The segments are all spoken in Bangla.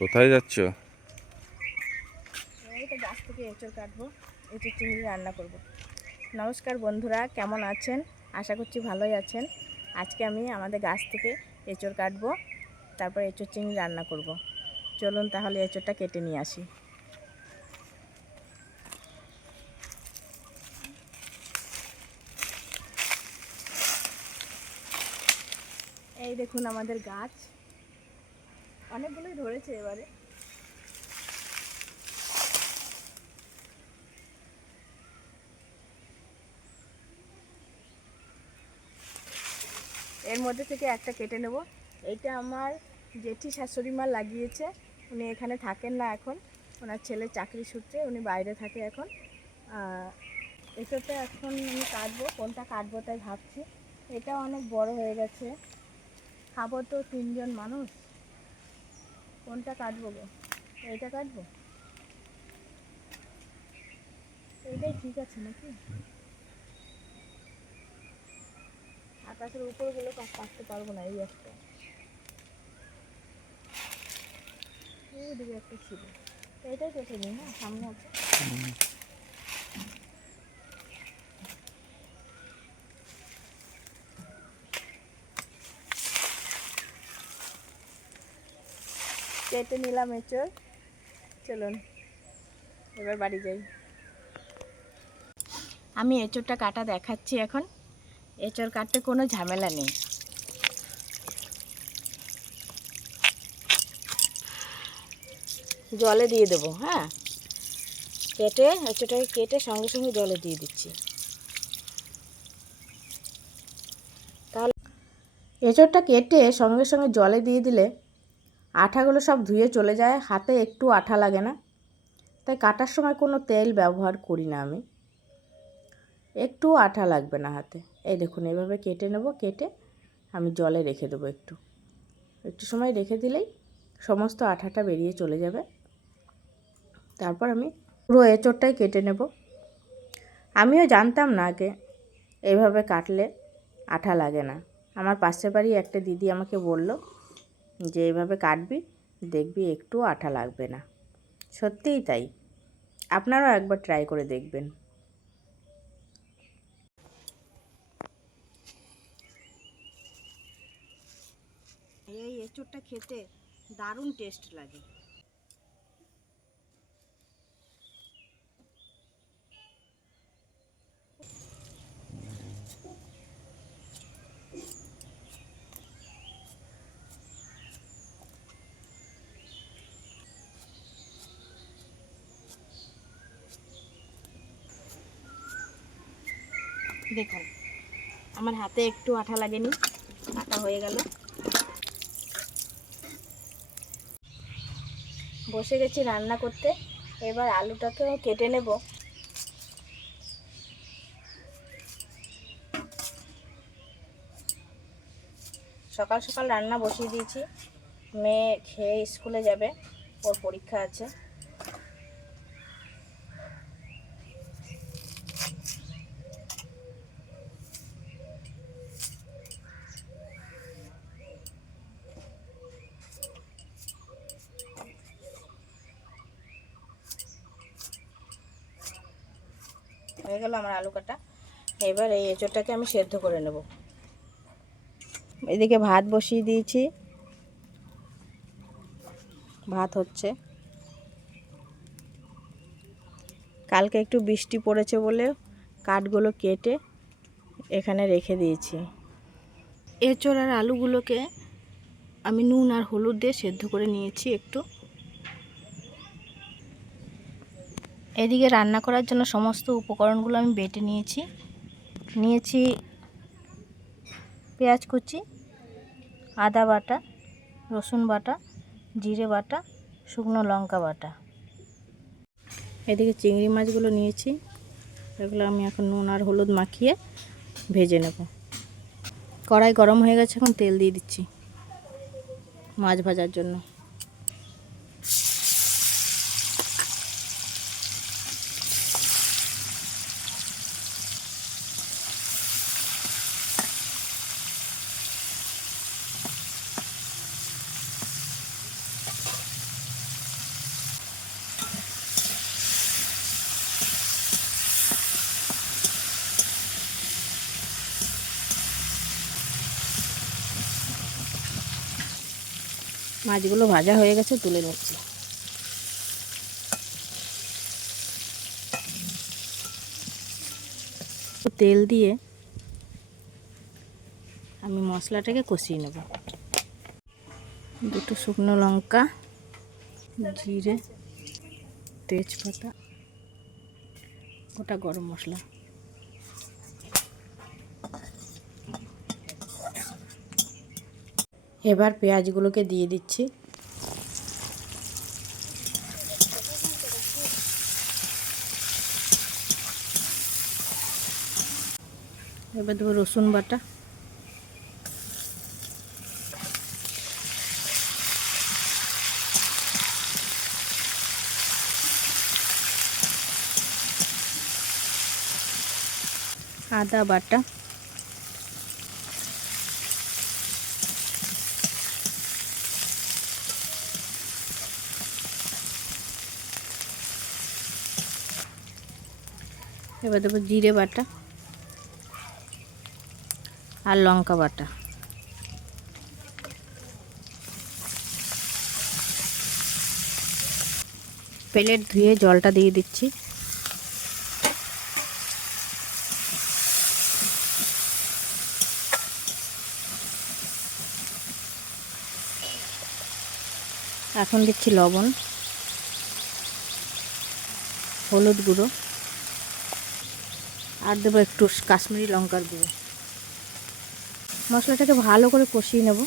কোথায় যাচ্ছ? গাছ থেকে চিংড়ি রান্না করব। নমস্কার বন্ধুরা, কেমন আছেন? আশা করছি ভালোই আছেন। আজকে আমি আমাদের গাছ থেকে এঁচড় কাটবো, তারপর এঁচড় চিংড়ি রান্না করব। চলুন তাহলে এঁচড়টা কেটে নিয়ে আসি। এই দেখুন আমাদের গাছ। অনেকগুলোই ধরেছে এবারে। এর মধ্যে থেকে একটা কেটে নেব। এইটা আমার জেঠি শাশুড়ি মা লাগিয়েছে। উনি এখানে থাকেন না এখন। ওনার ছেলে চাকরি সূত্রে উনি বাইরে থাকে এখন। এসবটা এখন আমি কাটবো। কোনটা কাটবো তাই ভাবছি। এটা অনেক বড় হয়ে গেছে। খাব তো তিনজন মানুষ। কোনটা কাটবো গো? এইটা কাটবো? এইটাই ঠিক আছে নাকি? আকাশের উপরগুলো কাট- কাটতে পারব না এই একটা। ওইদিকে একটা ছিল। এইটাই কেটে নিই না? সামনে আছে। কেটে নিলাম এঁচড়। চলুন, এবার বাড়ি যাই। আমি এঁচড়টা কাটা দেখাচ্ছি এখন। এঁচড় কাটতে কোনো ঝামেলা নেই। জলে দিয়ে দেবো হ্যাঁ? কেটে, এঁচড়টাকে কেটে সঙ্গে সঙ্গে জলে দিয়ে দিচ্ছি। তাহলে এঁচড়টা কেটে সঙ্গে সঙ্গে জলে দিয়ে দিলে আঠাগুলো সব ধুয়ে চলে যায়, হাতে একটু আঠা লাগে না। তাই কাটার সময় কোনো তেল ব্যবহার করি না আমি। একটু আঠা লাগবে না হাতে। এই দেখুন, এভাবে কেটে নেব, কেটে আমি জলে রেখে দেবো একটু। একটু সময় রেখে দিলেই সমস্ত আঠাটা বেরিয়ে চলে যাবে। তারপর আমি পুরো এঁচড়টাই কেটে নেব। আমিও জানতাম না আগে এভাবে কাটলে আঠা লাগে না। আমার পাশের বাড়ি একটা দিদি আমাকে বলল যে এইভাবে কাটবি, দেখবি একটু আঠা লাগবে না। সত্যিই তাই। আপনারাও একবার ট্রাই করে দেখবেন। এই এঁচুরটা খেতে দারুণ টেস্ট লাগে। দেখুন, আমার হাতে একটু আঠা লাগেনি আটা হয়ে গেল। বসে গেছি রান্না করতে, এবার আলুটাকেও কেটে নেব। সকাল সকাল রান্না বসিয়ে দিয়েছি, মেয়ে খেয়ে স্কুলে যাবে, ওর পরীক্ষা আছে। হয়ে গেল আমার আলু কাটা। এবার এই এঁচোড়টাকে আমি সেদ্ধ করে নেব। এদিকে ভাত বসিয়ে দিয়েছি। ভাত হচ্ছে। কালকে একটু বৃষ্টি পড়েছে বলে কাঠগুলো কেটে এখানে রেখে দিয়েছি। এঁচোড় আর আলুগুলোকে আমি নুন আর হলুদ দিয়ে সেদ্ধ করে নিয়েছি একটু। এদিকে রান্না করার জন্য সমস্ত উপকরণগুলো আমি বেটে নিয়েছি। নিয়েছি পেঁয়াজ কুচি, আদা বাটা, রসুন বাটা, জিরে বাটা, শুকনো লঙ্কা বাটা। এদিকে চিংড়ি মাছগুলো নিয়েছি। এগুলো আমি এখন নুন আর হলুদ মাখিয়ে ভেজে নেব। কড়াই গরম হয়ে গেছে, এখন তেল দিয়ে দিচ্ছি মাছ ভাজার জন্য। মাছগুলো ভাজা হয়ে গেছে, তুলে নিচ্ছি। তেল দিয়ে আমি মশলাটাকে কষিয়ে নেব। দুটো শুকনো লঙ্কা, জিরে, তেজপাতা, গোটা গরম মশলা। এবার পেঁয়াজগুলোকে দিয়ে দিচ্ছি। এবার দেবো রসুন বাটা। আদা বাটা। এবার দেবো জিরে বাটা আর লঙ্কা বাটা। প্লেট ধুয়ে জলটা দিয়ে দিচ্ছি। এখন দিচ্ছি লবণ, হলুদ গুঁড়ো। আর দেবো একটু কাশ্মীরি লঙ্কার গুঁড়ো। মশলাটাকে ভালো করে কষিয়ে নেব।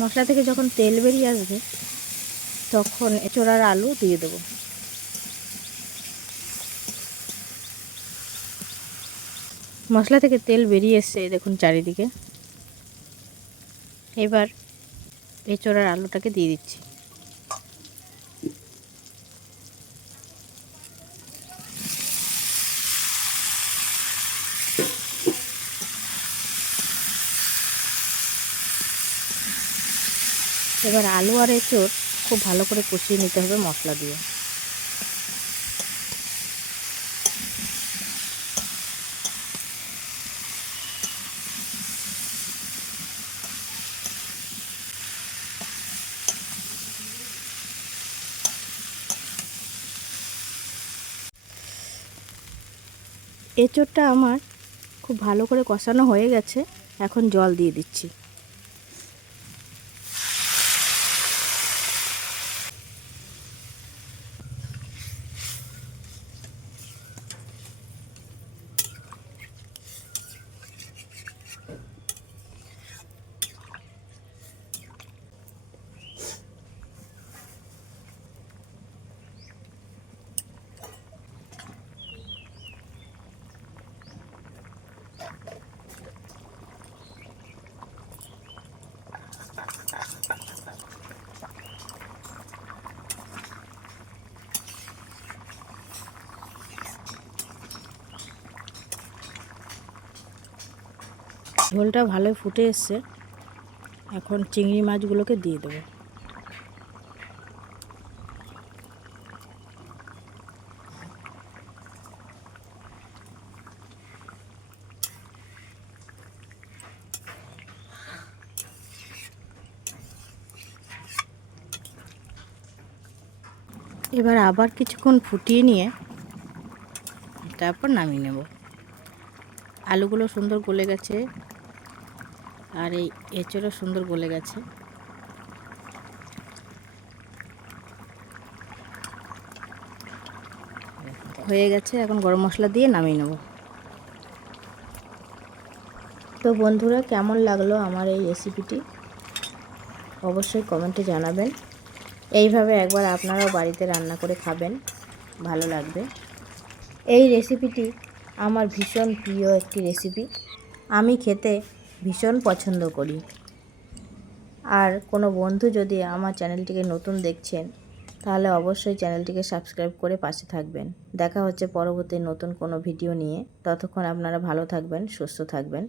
মশলা থেকে যখন তেল বেরিয়ে আসবে, তখন এঁচোড়ার আলু দিয়ে দেবো। মশলা থেকে তেল বেরিয়ে এসছে, দেখুন চারিদিকে। এবার এঁচোড়ার আলুটাকে দিয়ে দিচ্ছি। এবার আলু আর এঁচোড় খুব ভালো করে কষিয়ে নিতে হবে মশলা দিয়ে। এঁচোড়টা আমার খুব ভালো করে কষানো হয়ে গেছে এখন জল দিয়ে দিচ্ছি। ঝোলটা ভালোই ফুটে এসছে। এখন চিংড়ি মাছগুলোকে দিয়ে দেবো। এবার আবার কিছুক্ষণ ফুটিয়ে নিয়ে তারপর নামিয়ে নেব। আলুগুলো সুন্দর গলে গেছে। আর এই এঁচড়ও সুন্দর গলে গেছে। হয়ে গেছে, এখন গরম মশলা দিয়ে নামিয়ে নেব। তো বন্ধুরা, কেমন লাগল আমার এই রেসিপিটি অবশ্যই কমেন্টে জানাবেন। এইভাবে একবার আপনারাও বাড়িতে রান্না করে খাবেন, ভালো লাগবে। এই রেসিপিটি আমার ভীষণ প্রিয় একটি রেসিপি আমি খেতে ভীষণ পছন্দ করি। আর কোনো বন্ধু যদি আমার চ্যানেলটিকে নতুন দেখছেন, তাহলে অবশ্যই চ্যানেলটিকে সাবস্ক্রাইব করে পাশে থাকবেন। দেখা হচ্ছে পরবর্তী নতুন কোনো ভিডিও নিয়ে। ততক্ষণ আপনারা ভালো থাকবেন, সুস্থ থাকবেন।